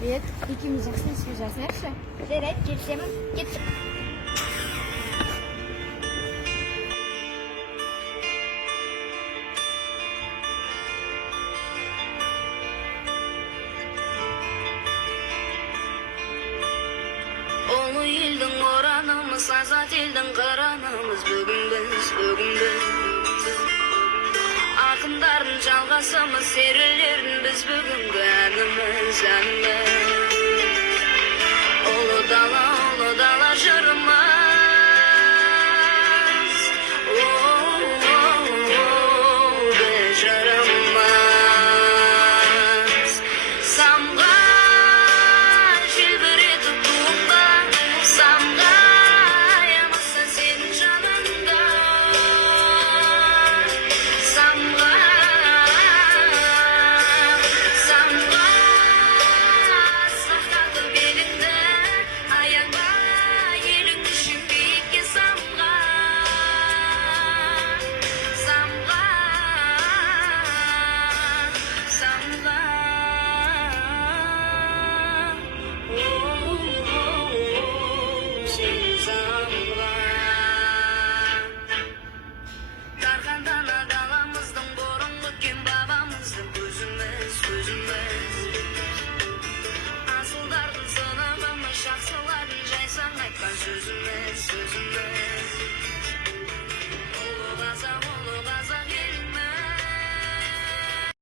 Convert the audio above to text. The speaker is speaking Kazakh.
Evet, ikimiz жақсы іске жасайықшы. Жарайды, келісемін. Кеттік. Ұлы елдің ұранымыз, азат елдің қыранымыз, бүгін біз. Ақындардың жалғасымыз, серілердің біз бүгінгі әніміз.